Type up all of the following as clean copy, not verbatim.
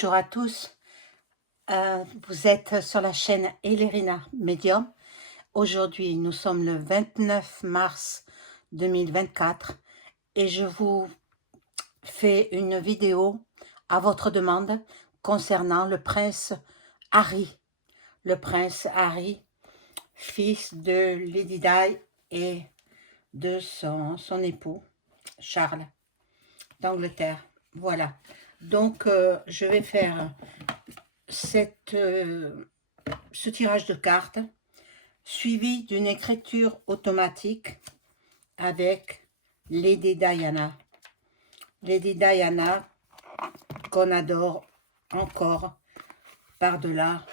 Bonjour à tous, vous êtes sur la chaîne Elérina Medium. Aujourd'hui, nous sommes le 29 mars 2024 et je vous fais une vidéo à votre demande concernant le prince Harry. Le prince Harry, fils de Lady Di et de son époux Charles d'Angleterre. Voilà, donc je vais faire ce tirage de cartes suivi d'une écriture automatique avec Lady Diana. Lady Diana qu'on adore encore par-delà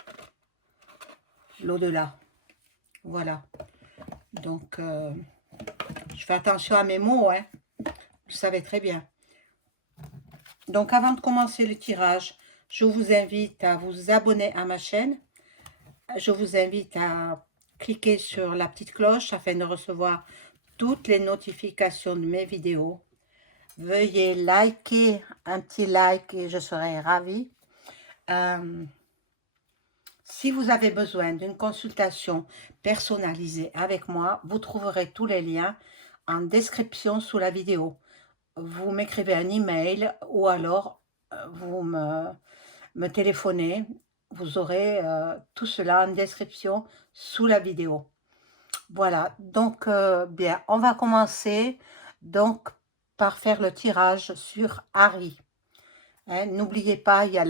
l'au-delà. Voilà. Donc, je fais attention à mes mots, hein. Vous savez très bien. Donc, avant de commencer le tirage, je vous invite à vous abonner à ma chaîne. Je vous invite à cliquer sur la petite cloche afin de recevoir toutes les notifications de mes vidéos. Veuillez liker, un petit like et je serai ravie. Si vous avez besoin d'une consultation personnalisée avec moi, vous trouverez tous les liens en description sous la vidéo. Vous m'écrivez un email ou alors vous me téléphonez. Vous aurez tout cela en description sous la vidéo. Voilà, donc bien, on va commencer donc par faire le tirage sur Harry. Hein, n'oubliez pas, il y a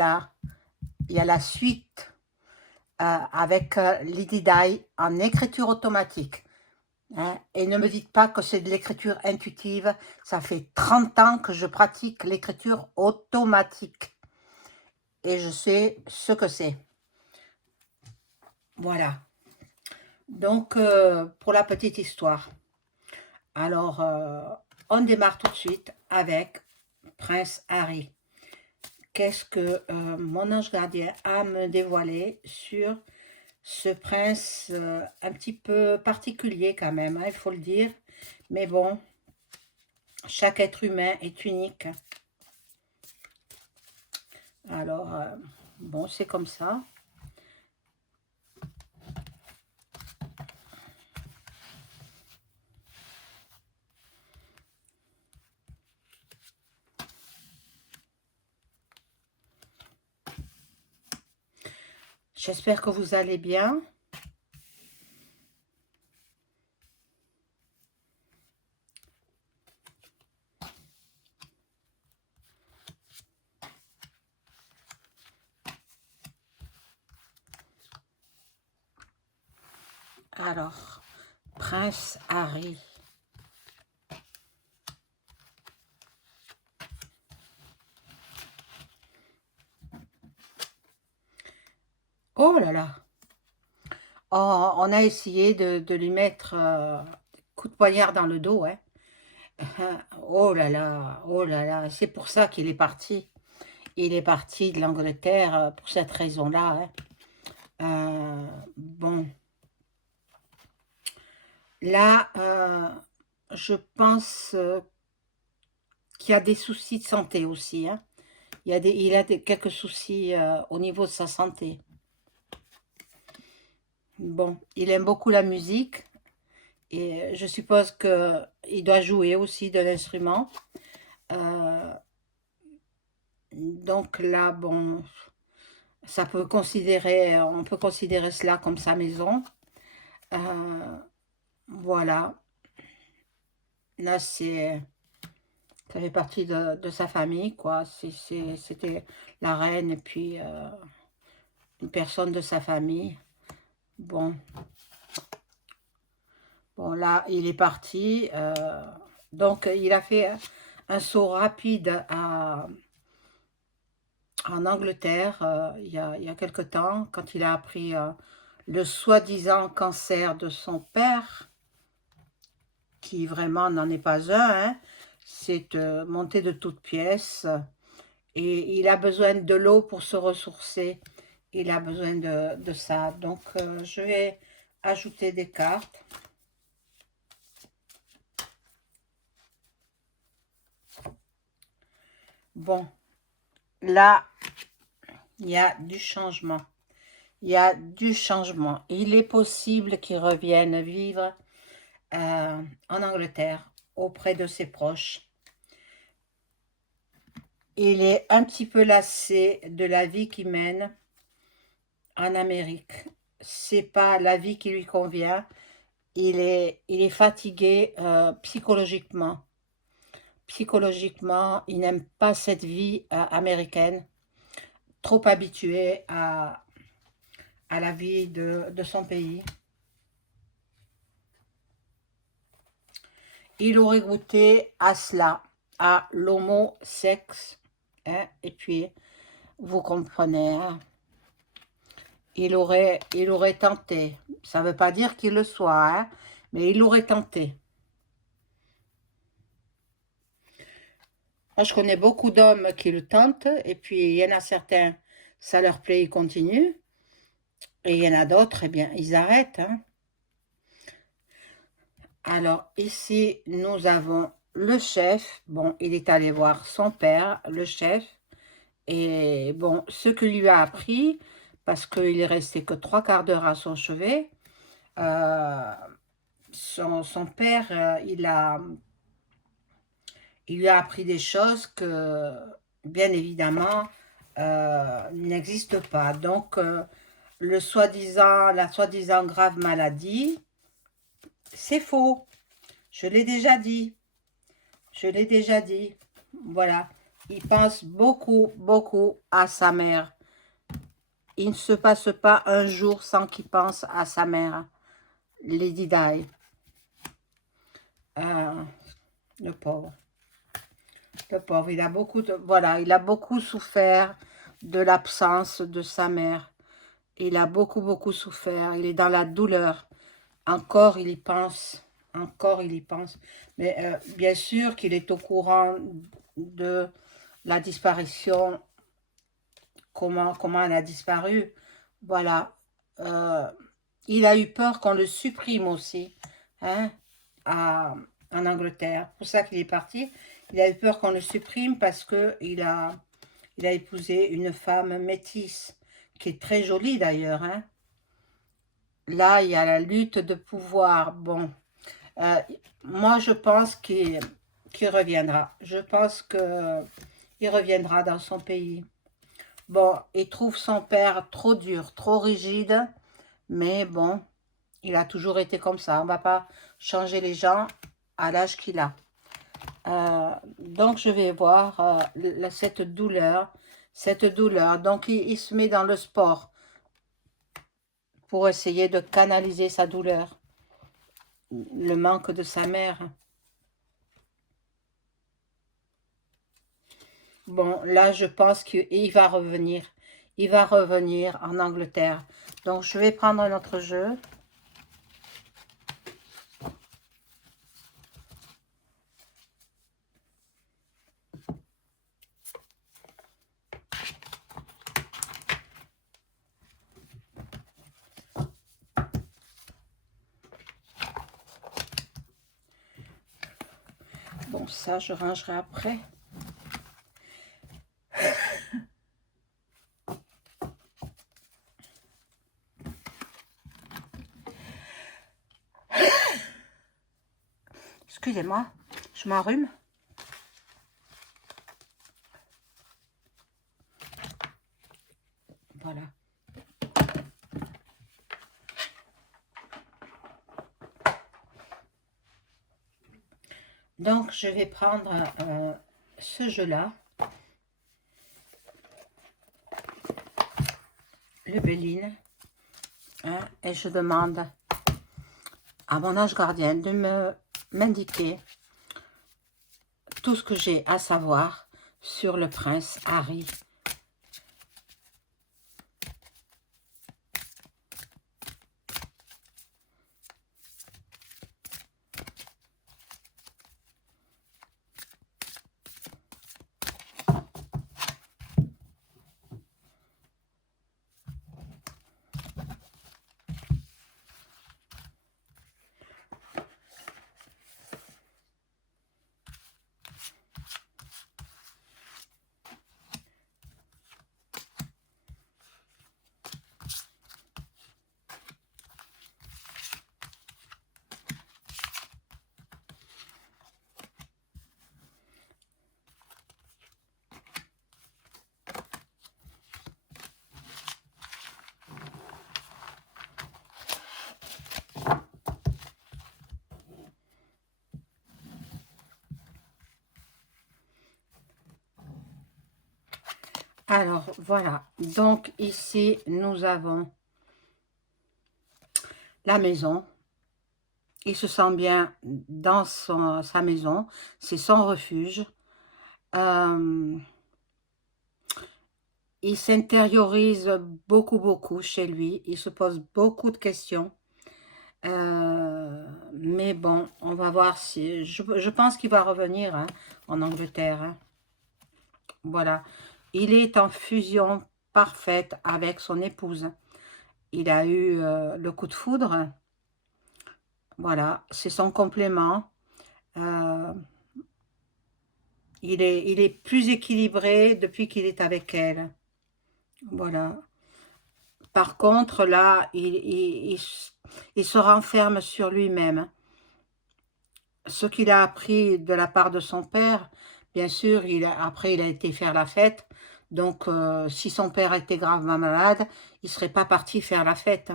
la suite avec Lady Di en écriture automatique. Hein, et ne me dites pas que c'est de l'écriture intuitive. Ça fait 30 ans que je pratique l'écriture automatique. Et je sais ce que c'est. Voilà. Donc, pour la petite histoire. Alors, on démarre tout de suite avec Prince Harry. Qu'est-ce que mon ange gardien a à me dévoiler sur ce prince un petit peu particulier quand même, hein, il faut le dire. Mais bon, chaque être humain est unique. Alors, bon, c'est comme ça. J'espère que vous allez bien. Alors, Prince Harry. Oh là là! Oh, on a essayé de lui mettre coup de poignard dans le dos, hein. Oh là là, c'est pour ça qu'il est parti. Il est parti de l'Angleterre pour cette raison-là, hein. Bon, là, je pense qu'il y a des soucis de santé aussi, hein. Il a quelques soucis au niveau de sa santé. Bon, il aime beaucoup la musique et je suppose qu'il doit jouer aussi de l'instrument. Donc là, bon, on peut considérer cela comme sa maison. Voilà. Là, ça fait partie de sa famille, quoi. C'était la reine et puis une personne de sa famille. Bon. Bon, là, il est parti. Donc, il a fait un saut rapide en Angleterre il y a quelque temps, quand il a appris le soi-disant cancer de son père, qui vraiment n'en est pas un, hein. C'est monté de toutes pièces. Et il a besoin de l'eau pour se ressourcer. Il a besoin de ça. Donc, je vais ajouter des cartes. Bon, là, Il y a du changement. Il y a du changement. Il est possible qu'il revienne vivre en Angleterre, auprès de ses proches. Il est un petit peu lassé de la vie qu'il mène en Amérique. C'est pas la vie qui lui convient. Il est fatigué psychologiquement. Psychologiquement, il n'aime pas cette vie américaine, trop habitué à la vie de son pays. Il aurait goûté à cela, à l'homo-sexe, hein, et puis, vous comprenez, hein, il aurait tenté. Ça ne veut pas dire qu'il le soit, hein, mais il aurait tenté. Moi, je connais beaucoup d'hommes qui le tentent, et puis il y en a certains, ça leur plaît, ils continuent, et il y en a d'autres, eh bien, ils arrêtent, hein. Alors, ici, nous avons le chef. Bon, il est allé voir son père, le chef, et bon, ce que lui a appris, parce qu'il est resté que 3/4 d'heure à son chevet, euh, son père, il lui a appris des choses que, bien évidemment, n'existent pas. Donc, la soi-disant grave maladie, c'est faux. Je l'ai déjà dit. Je l'ai déjà dit. Voilà. Il pense beaucoup, beaucoup à sa mère. Il ne se passe pas un jour sans qu'il pense à sa mère, Lady Di. Le pauvre. Le pauvre, il a beaucoup voilà, il a beaucoup souffert de l'absence de sa mère. Il a beaucoup, beaucoup souffert. Il est dans la douleur. Encore, il y pense. Encore, il y pense. Mais bien sûr qu'il est au courant de la disparition, comment elle a disparu. Voilà. Il a eu peur qu'on le supprime aussi, hein, en Angleterre. C'est pour ça qu'il est parti. Il a eu peur qu'on le supprime parce qu'il a épousé une femme métisse, qui est très jolie d'ailleurs, hein. Là, il y a la lutte de pouvoir. Bon, euh, moi, je pense qu'il reviendra. Je pense qu'il reviendra dans son pays. Bon, il trouve son père trop dur, trop rigide, mais bon, il a toujours été comme ça. On ne va pas changer les gens à l'âge qu'il a. Donc, je vais voir cette douleur. Cette douleur. Donc, il se met dans le sport pour essayer de canaliser sa douleur. Le manque de sa mère. Bon, là, je pense qu'il va revenir. Il va revenir en Angleterre. Donc, je vais prendre un autre jeu. Bon, ça, je rangerai après. Excusez-moi, je m'enrhume. Voilà. Donc, je vais prendre ce jeu-là. Le Béline. Hein, et je demande à mon ange gardien de m'indiquer tout ce que j'ai à savoir sur le prince Harry. Alors, voilà. Donc, ici, nous avons la maison. Il se sent bien dans sa maison. C'est son refuge. Euh, il s'intériorise beaucoup, beaucoup chez lui. Il se pose beaucoup de questions. Mais bon, on va voir si... Je pense qu'il va revenir hein, en Angleterre. Hein. Voilà. Il est en fusion parfaite avec son épouse. Il a eu le coup de foudre. Voilà, c'est son complément. Euh, il est plus équilibré depuis qu'il est avec elle. Voilà. Par contre, là, il se renferme sur lui-même. Ce qu'il a appris de la part de son père, bien sûr, après il a été faire la fête. Donc, si son père était gravement malade, il ne serait pas parti faire la fête.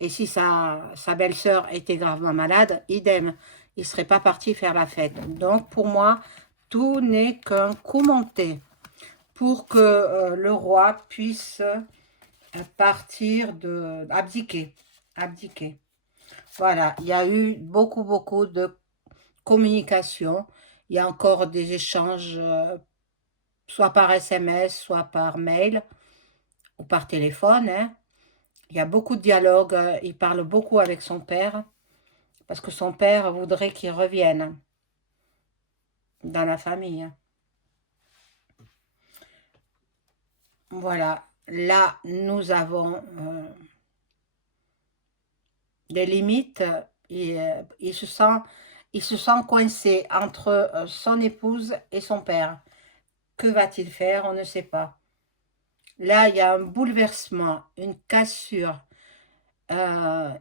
Et si sa belle-sœur était gravement malade, idem, il ne serait pas parti faire la fête. Donc, pour moi, tout n'est qu'un coup monté pour que le roi puisse partir abdiquer. Abdiquer. Voilà, il y a eu beaucoup, beaucoup de communication. Il y a encore des échanges, soit par SMS, soit par mail ou par téléphone. Hein. Il y a beaucoup de dialogues. Il parle beaucoup avec son père parce que son père voudrait qu'il revienne dans la famille. Voilà. Là, nous avons des limites. Il se sent coincé entre son épouse et son père. Que va-t-il faire? On ne sait pas. Là, il y a un bouleversement, une cassure. Il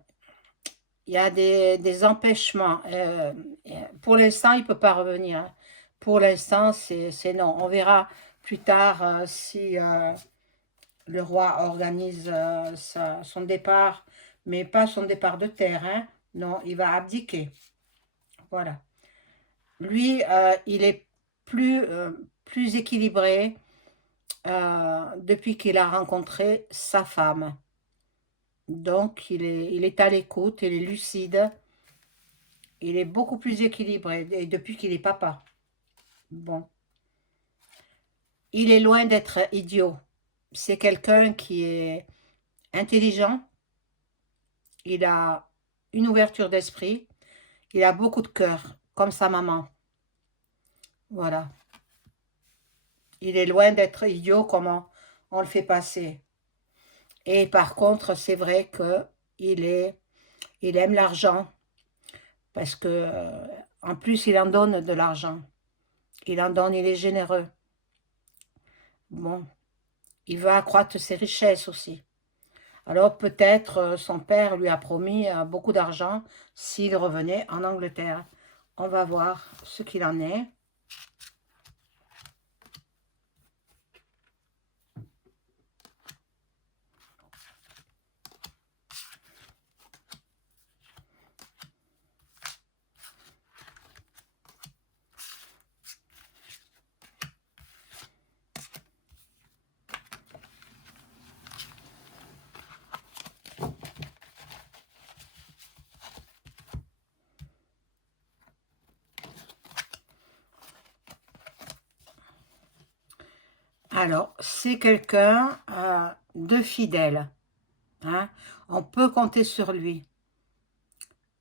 y a des empêchements. Pour l'instant, il ne peut pas revenir. Hein. Pour l'instant, c'est non. On verra plus tard si le roi organise son départ, mais pas son départ de terre. Hein. Non, il va abdiquer. Voilà. Lui, il est plus équilibré depuis qu'il a rencontré sa femme. Donc, il est à l'écoute, il est lucide, il est beaucoup plus équilibré, et depuis qu'il est papa. Bon. Il est loin d'être idiot. C'est quelqu'un qui est intelligent, il a une ouverture d'esprit, il a beaucoup de cœur, comme sa maman. Voilà. Il est loin d'être idiot, comme on le fait passer. Et par contre, c'est vrai qu'il aime l'argent, parce que en plus, il en donne de l'argent. Il en donne, il est généreux. Bon, il veut accroître ses richesses aussi. Alors peut-être son père lui a promis beaucoup d'argent s'il revenait en Angleterre. On va voir ce qu'il en est. Alors, c'est quelqu'un de fidèle. Hein. On peut compter sur lui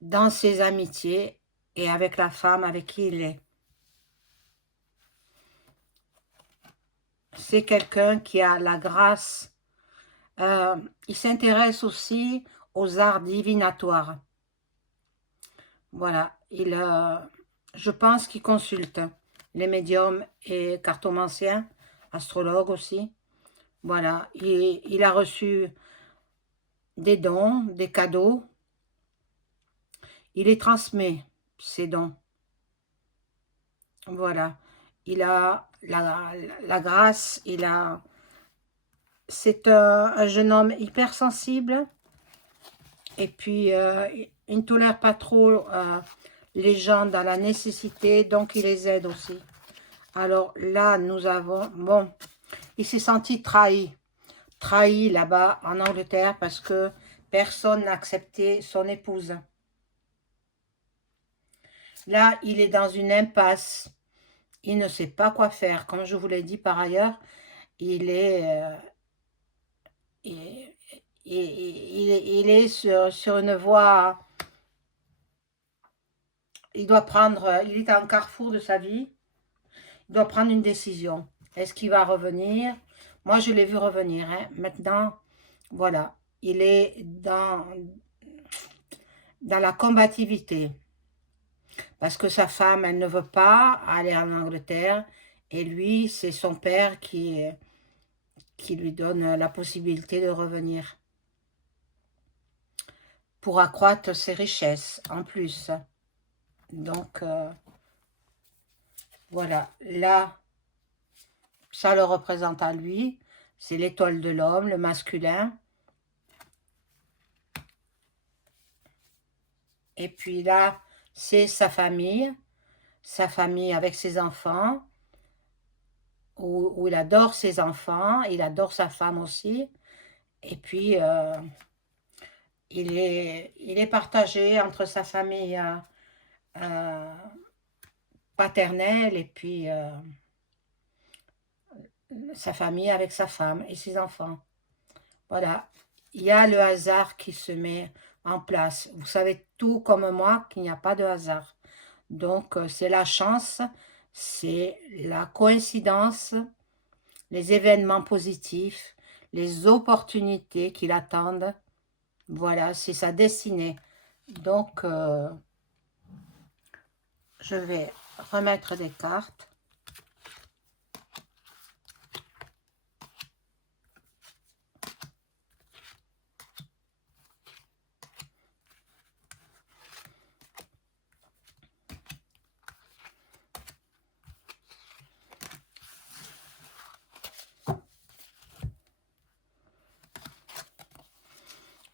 dans ses amitiés et avec la femme avec qui il est. C'est quelqu'un qui a la grâce. Il s'intéresse aussi aux arts divinatoires. Voilà, je pense qu'il consulte les médiums et cartomanciens, astrologues aussi. Voilà, il a reçu des dons, des cadeaux. Il les transmet, ces dons. Voilà, il a la grâce, c'est un jeune homme hypersensible. Et puis, il ne tolère pas trop les gens dans la nécessité, donc il les aide aussi. Alors là, nous avons, bon, il s'est senti trahi. Trahi là-bas en Angleterre parce que personne n'a accepté son épouse. Là, il est dans une impasse. Il ne sait pas quoi faire. Comme je vous l'ai dit par ailleurs, il est, il, il est sur une voie. Il doit prendre, il est à un carrefour de sa vie. Il doit prendre une décision. Est-ce qu'il va revenir? Moi, je l'ai vu revenir. Hein. Maintenant, voilà. Il est dans la combativité. Parce que sa femme, elle ne veut pas aller en Angleterre. Et lui, c'est son père qui lui donne la possibilité de revenir. Pour accroître ses richesses, en plus. Donc, voilà. Là, ça le représente à lui. C'est l'étoile de l'homme, le masculin. Et puis là, c'est sa famille avec ses enfants, où il adore ses enfants, il adore sa femme aussi. Et puis, il est partagé entre sa famille paternelle et puis sa famille avec sa femme et ses enfants. Voilà, il y a le hasard qui se met en place. Vous savez tout comme moi qu'il n'y a pas de hasard. Donc, c'est la chance, c'est la coïncidence, les événements positifs, les opportunités qui l'attendent. Voilà, c'est sa destinée. Donc, je vais remettre des cartes.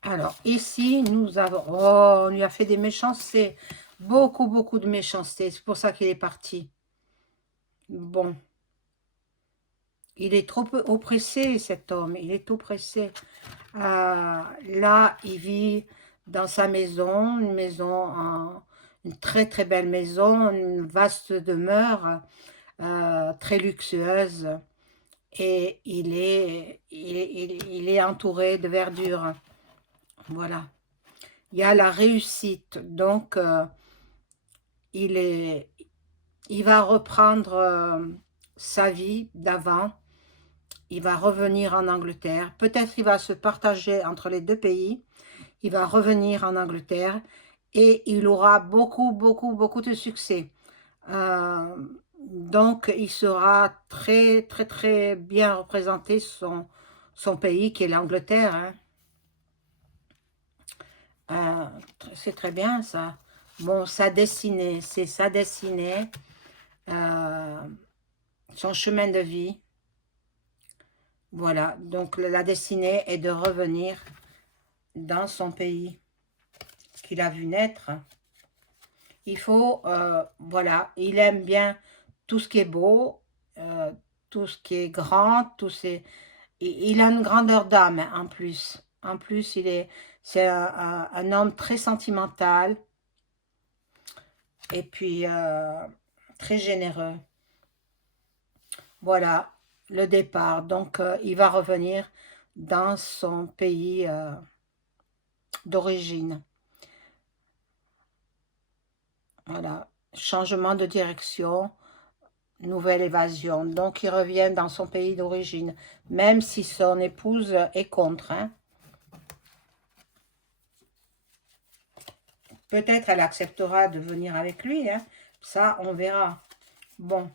Alors, ici, nous avons... Oh, on lui a fait des méchancetés. Beaucoup, beaucoup de méchanceté. C'est pour ça qu'il est parti. Bon. Il est trop oppressé, cet homme. Il est oppressé. Là, il vit dans sa maison, une très, très belle maison, une vaste demeure, très luxueuse. Et il est entouré de verdure. Voilà. Il y a la réussite. Donc, il va reprendre sa vie d'avant. Il va revenir en Angleterre. Peut-être il va se partager entre les deux pays. Il va revenir en Angleterre et il aura beaucoup, beaucoup, beaucoup de succès. Donc, il sera très, très, très bien représenté son pays qui est l'Angleterre. Hein. C'est très bien ça. Bon, sa destinée, c'est sa destinée, son chemin de vie. Voilà, donc la destinée est de revenir dans son pays qu'il a vu naître. Il faut, voilà, il aime bien tout ce qui est beau, tout ce qui est grand, il a une grandeur d'âme en plus. En plus, c'est un homme très sentimental et puis très généreux. Voilà le départ. Donc, il va revenir dans son pays d'origine. Voilà, changement de direction, nouvelle évasion. Donc, il revient dans son pays d'origine, même si son épouse est contre. Hein. Peut-être elle acceptera de venir avec lui. Hein. Ça, on verra. Bon,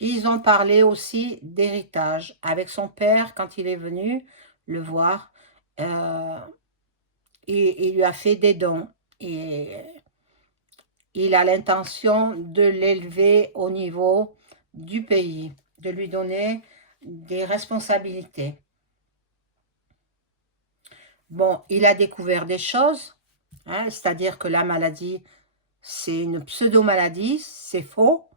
ils ont parlé aussi d'héritage. Avec son père, quand il est venu le voir, il lui a fait des dons. Et il a l'intention de l'élever au niveau du pays, de lui donner des responsabilités. Bon, il a découvert des choses, hein, c'est-à-dire que la maladie, c'est une pseudo-maladie, c'est faux.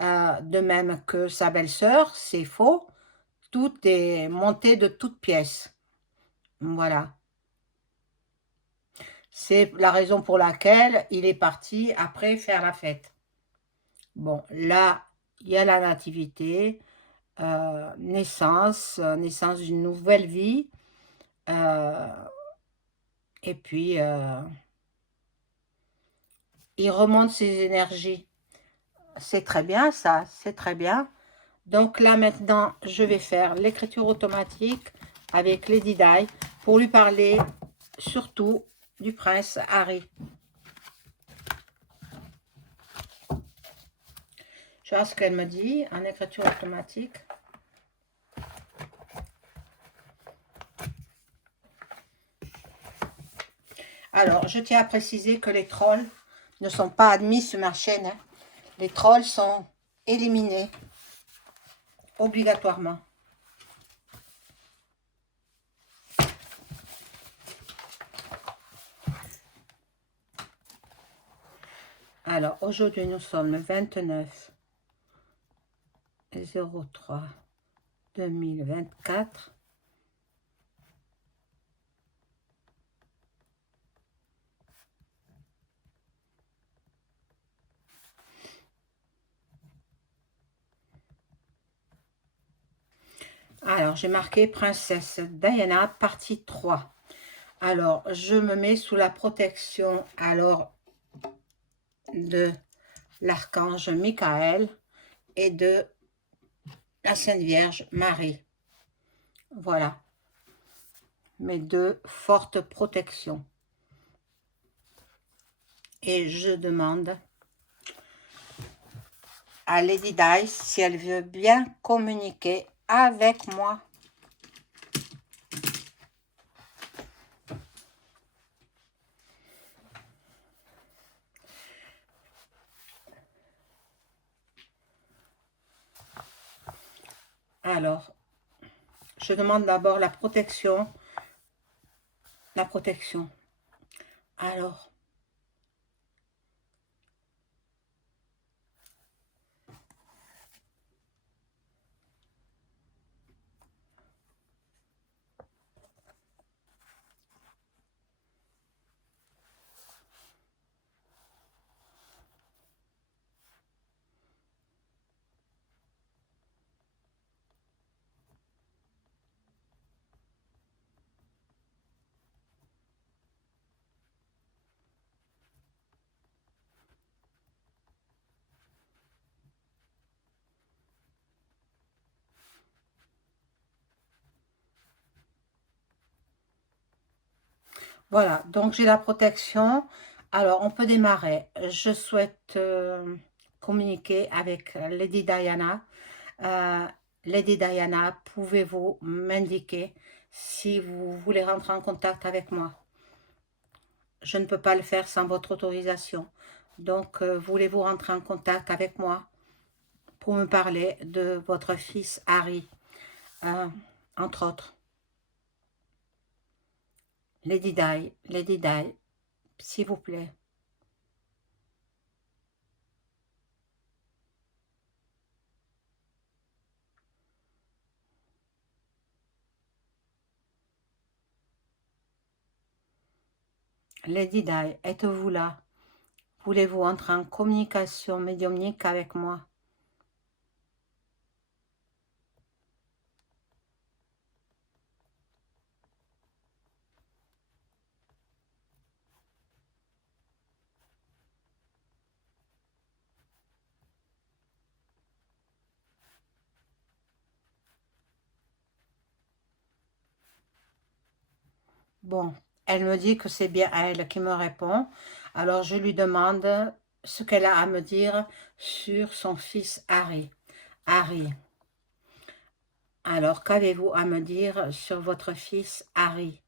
De même que sa belle-sœur, c'est faux. tout est monté de toutes pièces. Voilà. C'est la raison pour laquelle il est parti après faire la fête. Bon, là, il y a la nativité, naissance d'une nouvelle vie, euh, et puis il remonte ses énergies. C'est très bien ça, c'est très bien. Donc là maintenant, je vais faire l'écriture automatique avec Lady Di pour lui parler surtout du prince Harry. Je vois ce qu'elle me dit en écriture automatique. Alors, je tiens à préciser que les trolls ne sont pas admis sur ma chaîne, hein. Les trolls sont éliminés obligatoirement. Alors, aujourd'hui, nous sommes le 29/03/2024. Alors, j'ai marqué Princesse Diana, partie 3. Alors, je me mets sous la protection de l'archange Michael et de la Sainte Vierge Marie. Voilà, mes deux fortes protections. Et je demande à Lady Di si elle veut bien communiquer avec moi. Alors, je demande d'abord la protection. La protection. Alors, voilà, donc j'ai la protection. Alors, on peut démarrer. Je souhaite communiquer avec Lady Diana. Euh, Lady Diana, pouvez-vous m'indiquer si vous voulez rentrer en contact avec moi? Je ne peux pas le faire sans votre autorisation. Donc, voulez-vous rentrer en contact avec moi pour me parler de votre fils Harry, euh, entre autres? Lady Di, s'il vous plaît. Lady Di, êtes-vous là? Voulez-vous entrer en communication médiumnique avec moi? Bon, elle me dit que c'est bien elle qui me répond. Alors je lui demande ce qu'elle a à me dire sur son fils Harry. Harry, alors qu'avez-vous à me dire sur votre fils Harry?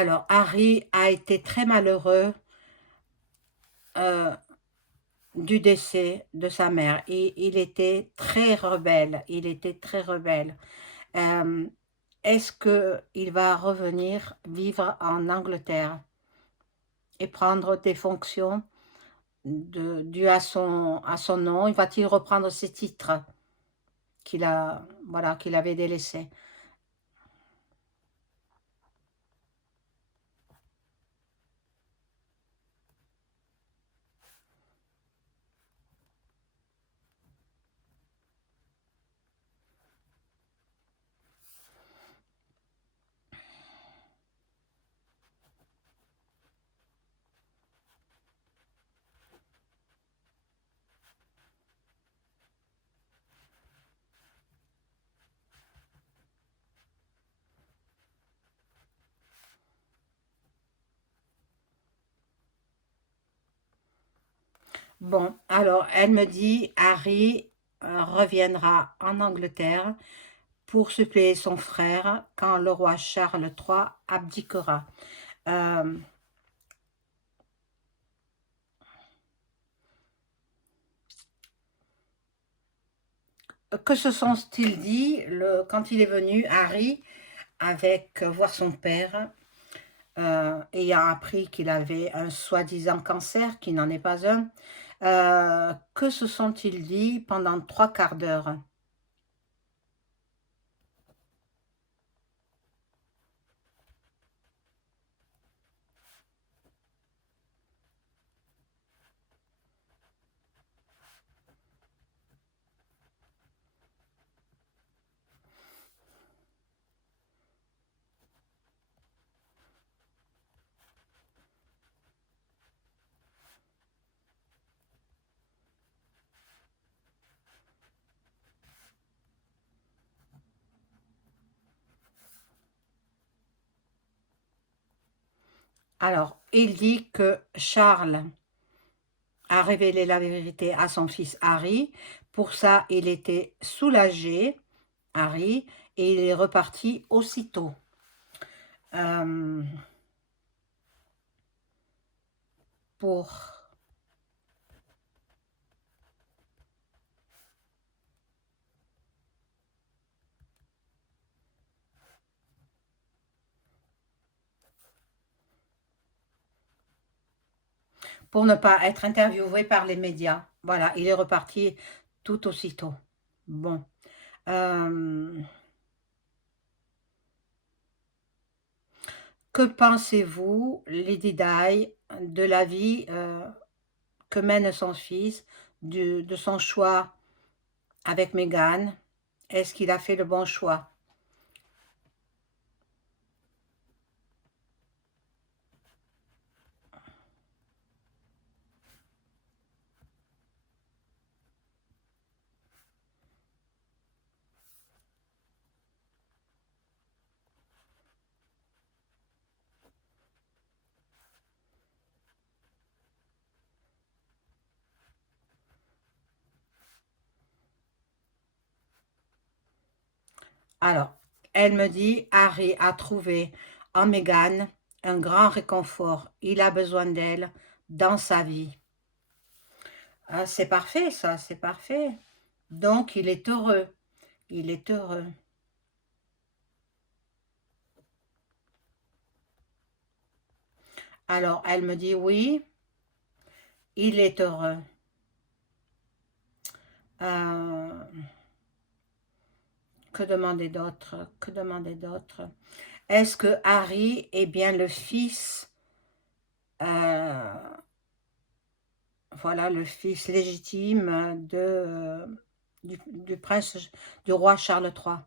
Alors, Harry a été très malheureux euh, du décès de sa mère. Et il était très rebelle. Il était très rebelle. Euh, Est-ce qu'il va revenir vivre en Angleterre et prendre des fonctions dues à son nom? Va-t-il reprendre ses titres voilà, qu'il avait délaissés? Bon, alors elle me dit Harry reviendra en Angleterre pour suppléer son frère quand le roi Charles III abdiquera. Euh, que se sont-ils dit quand il est venu, Harry, avec voir son père, ayant appris qu'il avait un soi-disant cancer, qui n'en est pas un, que se sont-ils dit pendant 3/4 d'heure? Alors, il dit que Charles a révélé la vérité à son fils Harry. Pour ça, il était soulagé, Harry, et il est reparti aussitôt. Euh, pour, pour ne pas être interviewé par les médias. Voilà, il est reparti tout aussitôt. Bon. Euh, que pensez-vous, Lady Di, de la vie que mène son fils, de son choix avec Meghan? Est-ce qu'il a fait le bon choix? Alors, elle me dit, Harry a trouvé en Meghan un grand réconfort. Il a besoin d'elle dans sa vie. Ah, c'est parfait, ça, c'est parfait. Donc, il est heureux. Il est heureux. Alors, elle me dit, oui, il est heureux. Euh, que demander d'autre? Que demander d'autre? Est-ce que Harry est bien le fils, euh, voilà, le fils légitime du prince, du roi Charles III?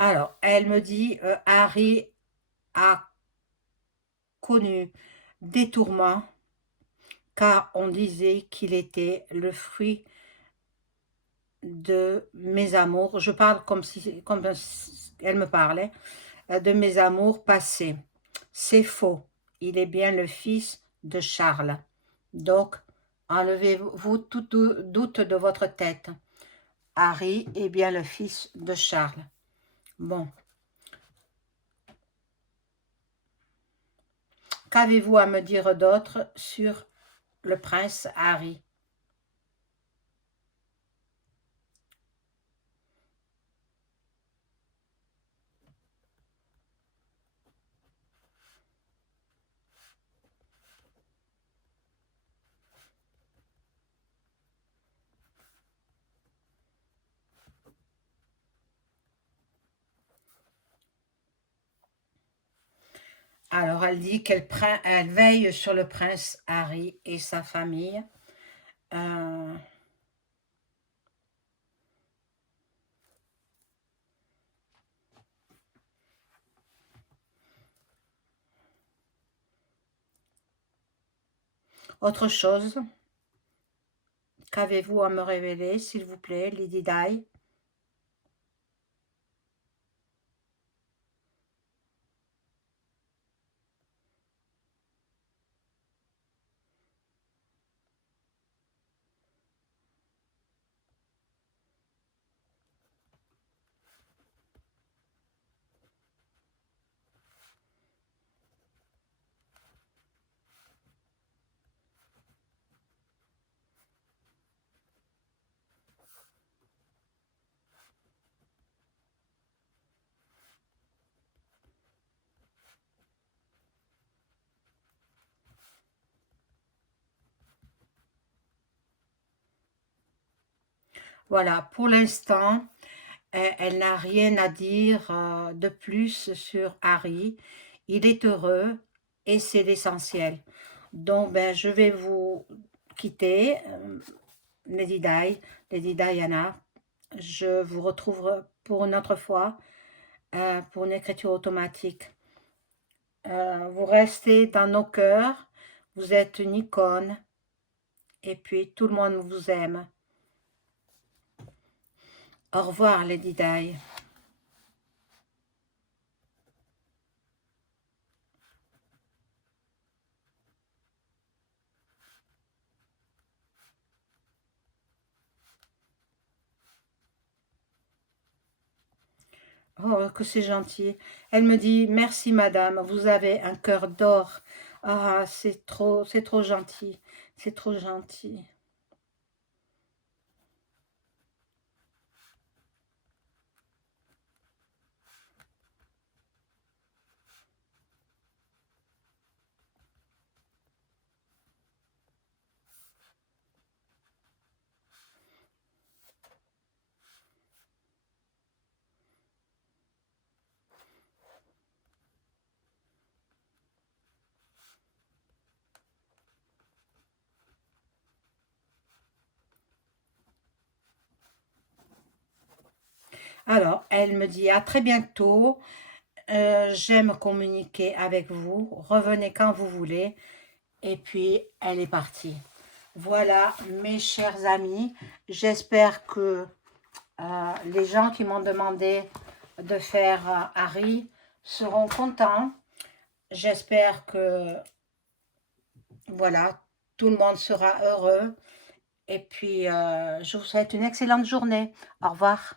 Alors, elle me dit, Harry a connu des tourments, car on disait qu'il était le fruit de mes amours. Je parle comme si elle me parlait, de mes amours passés. C'est faux. Il est bien le fils de Charles. Donc, enlevez-vous tout doute de votre tête. Harry est bien le fils de Charles. Bon. Qu'avez-vous à me dire d'autre sur le prince Harry? Alors, elle dit elle veille sur le prince Harry et sa famille. Euh, Autre chose, qu'avez-vous à me révéler, s'il vous plaît, Lady Di? Voilà, pour l'instant, elle n'a rien à dire de plus sur Harry. Il est heureux et c'est l'essentiel. Donc, ben, je vais vous quitter, Lady Di, Lady Diana. Je vous retrouve pour une autre fois, pour une écriture automatique. Vous restez dans nos cœurs, vous êtes une icône, et puis tout le monde vous aime. Au revoir, Lady Di. Oh, que c'est gentil. Elle me dit, merci madame, vous avez un cœur d'or. Ah, c'est trop gentil. C'est trop gentil. Alors, elle me dit, à très bientôt. J'aime communiquer avec vous. Revenez quand vous voulez. Et puis, elle est partie. Voilà, mes chers amis. J'espère que les gens qui m'ont demandé de faire Harry seront contents. J'espère que, voilà, tout le monde sera heureux. Et puis, je vous souhaite une excellente journée. Au revoir.